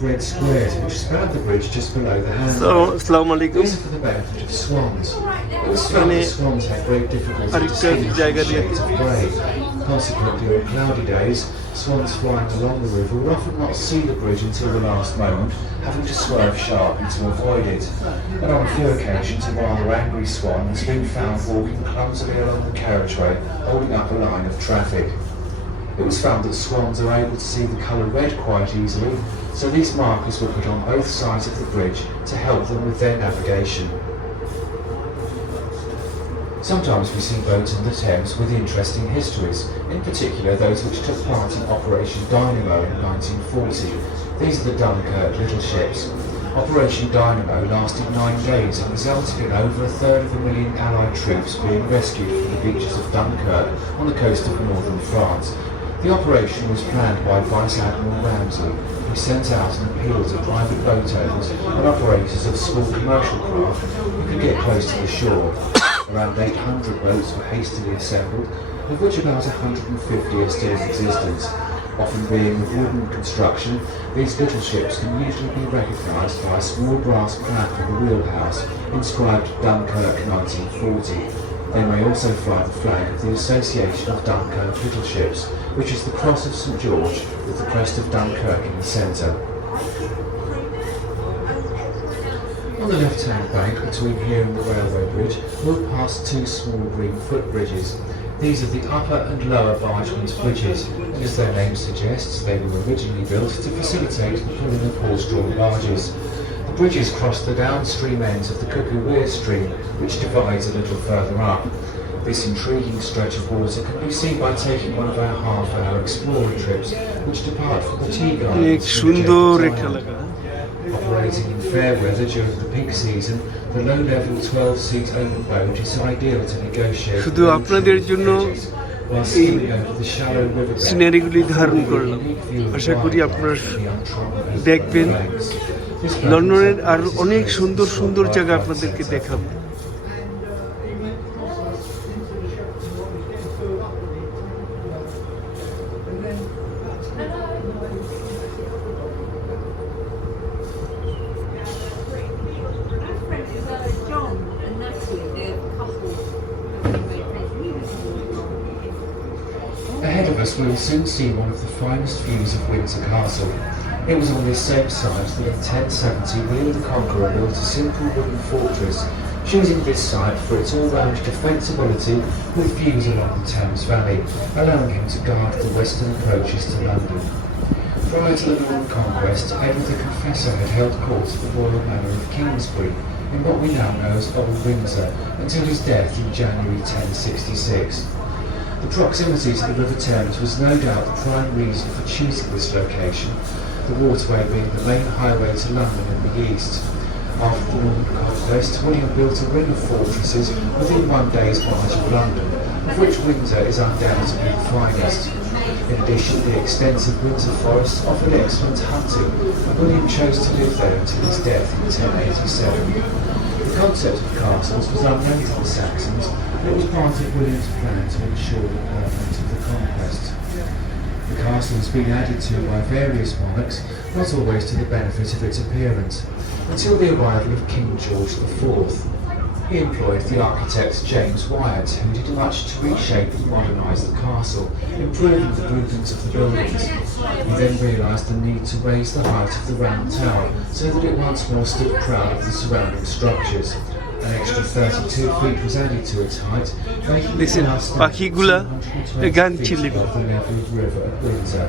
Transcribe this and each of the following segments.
red squares which span the bridge just below the handle. So, Assalamu alaikum. These are for the benefit of swans. It was found that swans have great difficulty distinguishing shades of grey. Consequently, on cloudy days, swans flying along the river would often not see the bridge until the last moment, having to swerve sharply to avoid it. And on a few occasions, a rather angry swan has been found walking clumsily along the carriageway, holding up a line of traffic. It was found that swans are able to see the colour red quite easily, so these markers were put on both sides of the bridge to help them with their navigation. Sometimes we see boats in the Thames with interesting histories, in particular those which took part in Operation Dynamo in 1940. These are the Dunkirk little ships. Operation Dynamo lasted 9 days and resulted in over 1/3 Allied troops being rescued from the beaches of Dunkirk on the coast of northern France. The operation was planned by Vice Admiral Ramsey, who sent out an appeal to private boat owners and operators of small commercial craft who could get close to the shore. Around 800 boats were hastily assembled, of which about 150 are still in existence. Often being of wooden construction, these little ships can usually be recognised by a small brass plaque on the wheelhouse inscribed Dunkirk 1940. They may also fly the flag of the Association of Dunkirk Little Ships, which is the cross of St George with the crest of Dunkirk in the centre. On the left-hand bank between here and the railway bridge, we'll pass 2 small green footbridges. These are the upper and lower bargemen's bridges, and as their name suggests, they were originally built to facilitate the pulling of horse-drawn barges. The bridges cross the downstream ends of the Cuckoo Weir Stream, which divides a little further up. This intriguing stretch of water can be seen by taking one of our half-hour exploring trips, which depart from the tea gardens. Operating in fair weather during the peak season, the low-level 12-seat open boat is ideal to negotiate শুধু আপনাদের জন্য এই সিনারিগুলি ধারণ করলাম। আশা করি আপনারা দেখবেন। লন্ডনের আর অনেক সুন্দর সুন্দর জায়গা আপনাদেরকে দেখাবো। Ahead of us we will soon see one of the finest views of Windsor Castle. It was on this same site that in 1070 William the Conqueror built a simple wooden fortress, choosing this site for its all-round defensibility with views along the Thames Valley, allowing him to guard the western approaches to London. Prior to the Norman Conquest, Edward the Confessor had held court at the royal manor of Kingsbury, in what we now know as Old Windsor, until his death in January 1066. The proximity to the River Thames was no doubt the prime reason for choosing this location, the waterway being the main highway to London in the east. After the Norman Conquest, William built a ring of fortresses within 1 day's march of London, of which Windsor is undoubtedly the finest. In addition, the extensive Windsor forests offered excellent hunting, and William chose to live there until his death in 1087. The concept of castles was unknown to the Saxons, and it was part of William's plan to ensure the permanence of the conquest. The castle has been added to by various monarchs, not always to the benefit of its appearance, until the arrival of King George IV. He employed the architect James Wyatt, who did much to reshape and modernise the castle, improving the groupings of the buildings. He then realised the need to raise the height of the round tower so that it once more stood proud of the surrounding structures. An extra 32 feet was added to its height, making it now stand 220 feet above the level of the river at Windsor.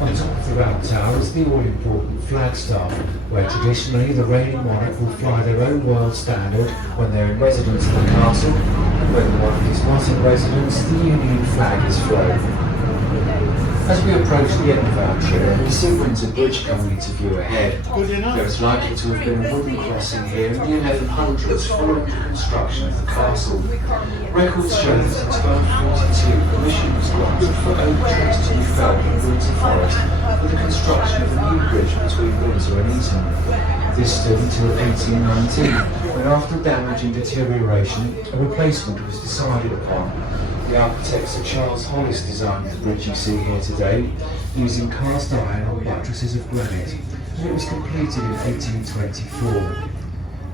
On top of the round tower is the all-important flagstaff, where traditionally the reigning monarch will fly their own royal standard when they're in residence in the castle, and when the monarch is not in residence, the Union flag is flown. As we approach the end of our trip, we see Windsor Bridge coming into view ahead. There is likely to have been a wooden crossing here in the 1100s following the construction of the castle. Records show that in 1242 permission was granted for oak trees to be felled in Windsor Forest for the construction of a new bridge between Windsor and Eton. This stood until 1819, when after damage and deterioration, a replacement was decided upon. The architect Sir Charles Hollis designed the bridge you see here today, using cast iron on buttresses of granite, and it was completed in 1824.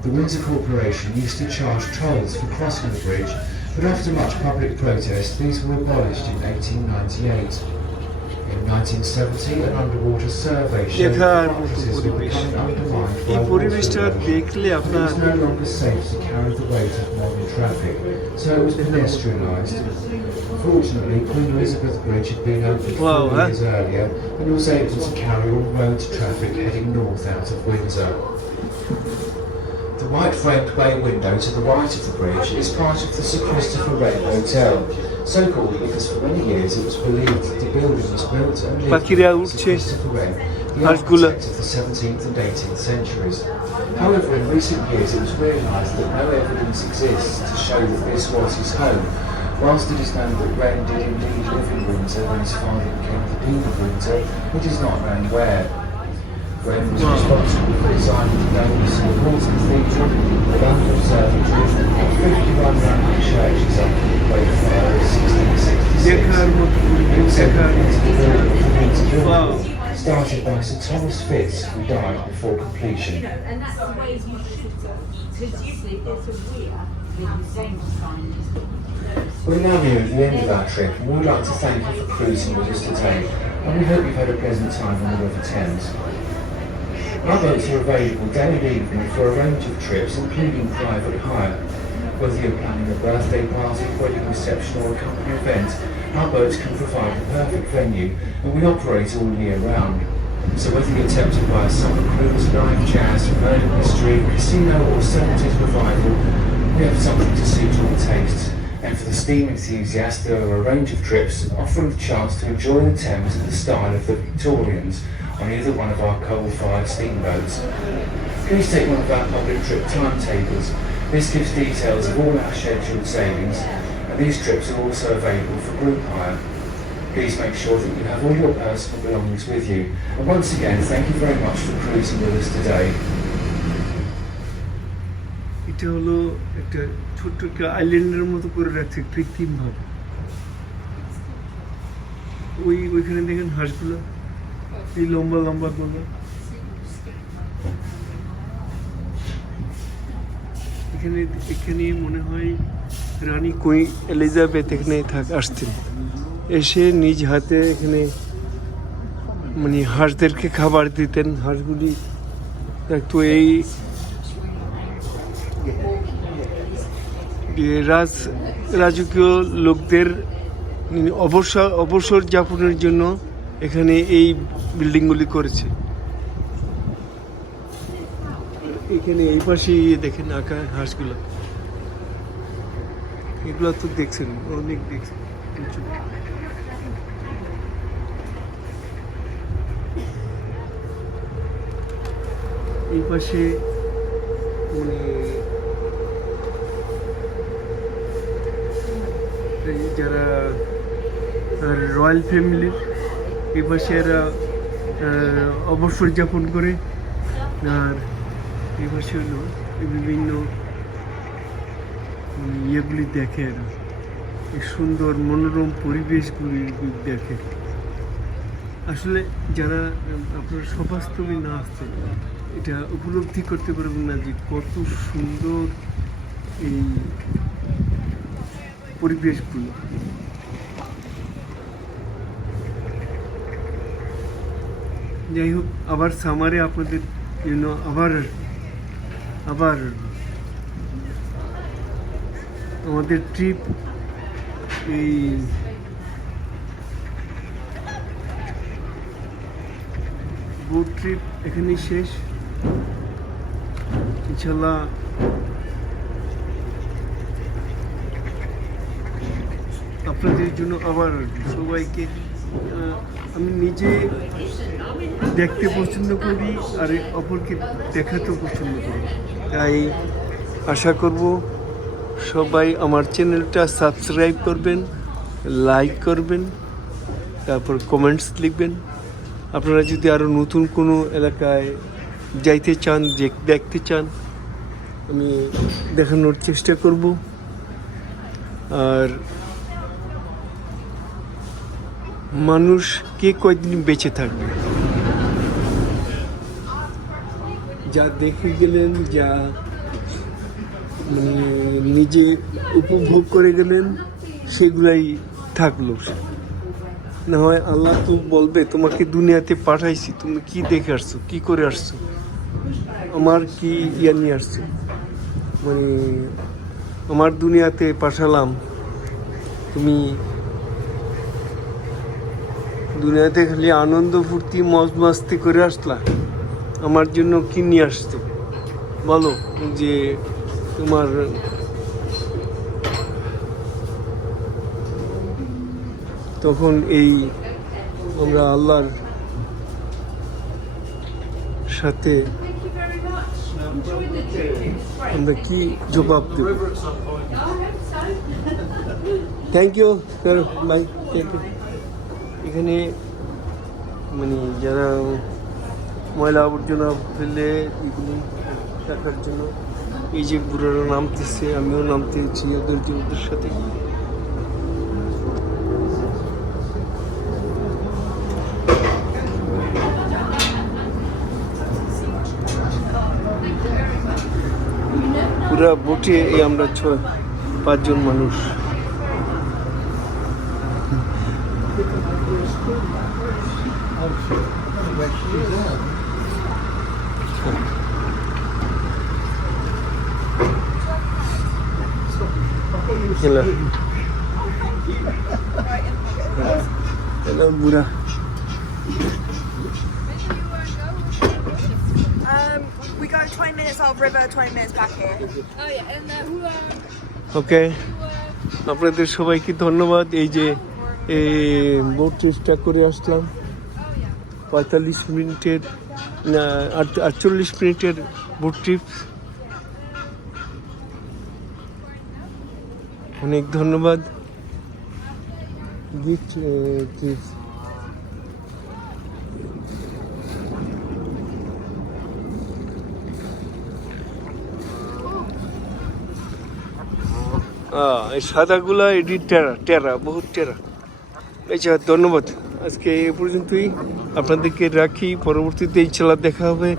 The Windsor Corporation used to charge tolls for crossing the bridge, but after much public protest, these were abolished in 1898. In 1970, an underwater survey showed that offices were becoming undermined by পরিবেশটা water erosion. দেখলে It আপনার was no longer safe to carry the weight of modern traffic, so it was pedestrianised. Fortunately, Queen Elizabeth Bridge had been opened 4 years earlier and was able to carry all road traffic heading north out of Windsor. The white-framed bay window to the right of the bridge is part of the Sir Christopher Wren Hotel, so called because for many years it was believed that the building was built and lived by Sir Christopher Wren, the architect of the 17th and 18th centuries. However, in recent years it was realised that no evidence exists to show that this was his home, whilst it is known that Wren did indeed live in Windsor when his father became the Dean of Windsor, it is not known where. Wren was responsible for designing the domes, the Halls Cathedral, the London Observatory, and 51 Roman churches after the Great Fire of 1666. Wow. Started by Sir Thomas Fitz, who died before completion. And that's the way you should do it. Because usually there's a weir that you don't find. We're now near the end of our trip, and we would like to thank you for cruising with us today, and we hope you've had a pleasant time on the River Thames. Our boats are available day and evening for a range of trips, including private hire. Whether you're planning a birthday party, wedding reception or a company event, our boats can provide the perfect venue, and we operate all year round. So whether you're tempted by a summer cruise, live jazz, murder mystery, casino or 70s revival, we have something to suit all tastes. And for the steam enthusiast, there are a range of trips offering the chance to enjoy the Thames in the style of the Victorians on either one of our coal-fired steamboats. Please take one of our public trip timetables. This gives details of all our scheduled sailings, and these trips are also available for group hire. Please make sure that you have all your personal belongings with you. And once again, thank you very much for cruising with us today. এটা হলো একটা ছোট্ট একটা আইল্যান্ডের মতো করে রাখছে কৃত্রিমভাবে। ওইখানে দেখেন হাঁসগুলো, এই লম্বা লম্বা গুলো। এখানে মনে হয় রানী কুইন এলিজাবেথ এখানে আসতেন, এসে নিজ হাতে এখানে মানে হাঁসদেরকে খাবার দিতেন। হাঁসগুলি দেখতো এই রাজকীয় লোকদের অবসর যাপনের জন্য এখানে এই বিল্ডিংগুলি করেছে। এখানে এই পাশে দেখেন আঁকা হাঁসগুলো, এগুলো তো দেখছেন, অনেক দেখছেন। এই পাশে মানে যারা রয়্যাল ফ্যামিলির এই পাশে এরা অবসর যাপন করে, আর এই পাশে হলো বিভিন্ন ইয়েগুলি দেখে, এরা এই সুন্দর মনোরম পরিবেশগুলি দেখে। আসলে যারা আপনার সবাস্তবে না আসছে এটা উপলব্ধি করতে পারবেন না যে কত সুন্দর এই পরিবেশগুলো। যাই হোক, আবার সামারে আপনাদের জন্য আবার আমাদের ট্রিপ এই বোট ট্রিপ এখানেই শেষ। ইনশাল্লাহ আপনাদের জন্য আবার সবাইকে আমি নিজে দেখতে পছন্দ করি আর অপরকে দেখাতেও পছন্দ করি, তাই আশা করব সবাই আমার চ্যানেলটা সাবস্ক্রাইব করবেন, লাইক করবেন, তারপর কমেন্টস লিখবেন। আপনারা যদি আরও নতুন কোনো এলাকায় যাইতে চান, দেখতে চান, আমি দেখানোর চেষ্টা করব। আর মানুষ কে কয়দিন বেঁচে থাকবে, যা দেখে গেলেন, যা মানে নিজে উপভোগ করে গেলেন, সেগুলাই থাকলো। না হয় আল্লাহ তো বলবে তোমাকে দুনিয়াতে পাঠাইছি, তুমি কি দেখে আসছো, কি করে আসছো, আমার কি ইয়া নিয়ে আসছো, মানে আমার দুনিয়াতে পাঠালাম, তুমি দুনিয়াতে খালি আনন্দ ফুর্তি মজ মাস্তি করে আসলা, আমার জন্য কি নিয়ে আসছো বলো। যে তোমার তখন এই আমরা আল্লাহর সাথে আমরা কি জবাব দেব? Thank you sir, bye, thank you. এখানে মানে যারা ময়লা আবর্জনা ফেলে এগুলো রাখার জন্য এই যে বুড়ারা নামতেছে, আমিও নামতেছি ওদের সাথে। পুরা বোটে এই আমরা 5 জন মানুষ। Hello. Hello, Buddha. We go 20 minutes off river, 20 minutes back here. ওকে, আপনাদের সবাইকে ধন্যবাদ। এই যে বোট চেষ্টা করে আসলাম, 45 মিনিটের না 48 মিনিটের বোট ট্রিপ। অনেক ধন্যবাদ। গিফট এই সাদাগুলা এডি টেরা বহুত টেরা। আচ্ছা, ধন্যবাদ। আজকে এ পর্যন্তই, আপনাদেরকে রাখি। পরবর্তীতে ইনশাআল্লাহ দেখা হবে।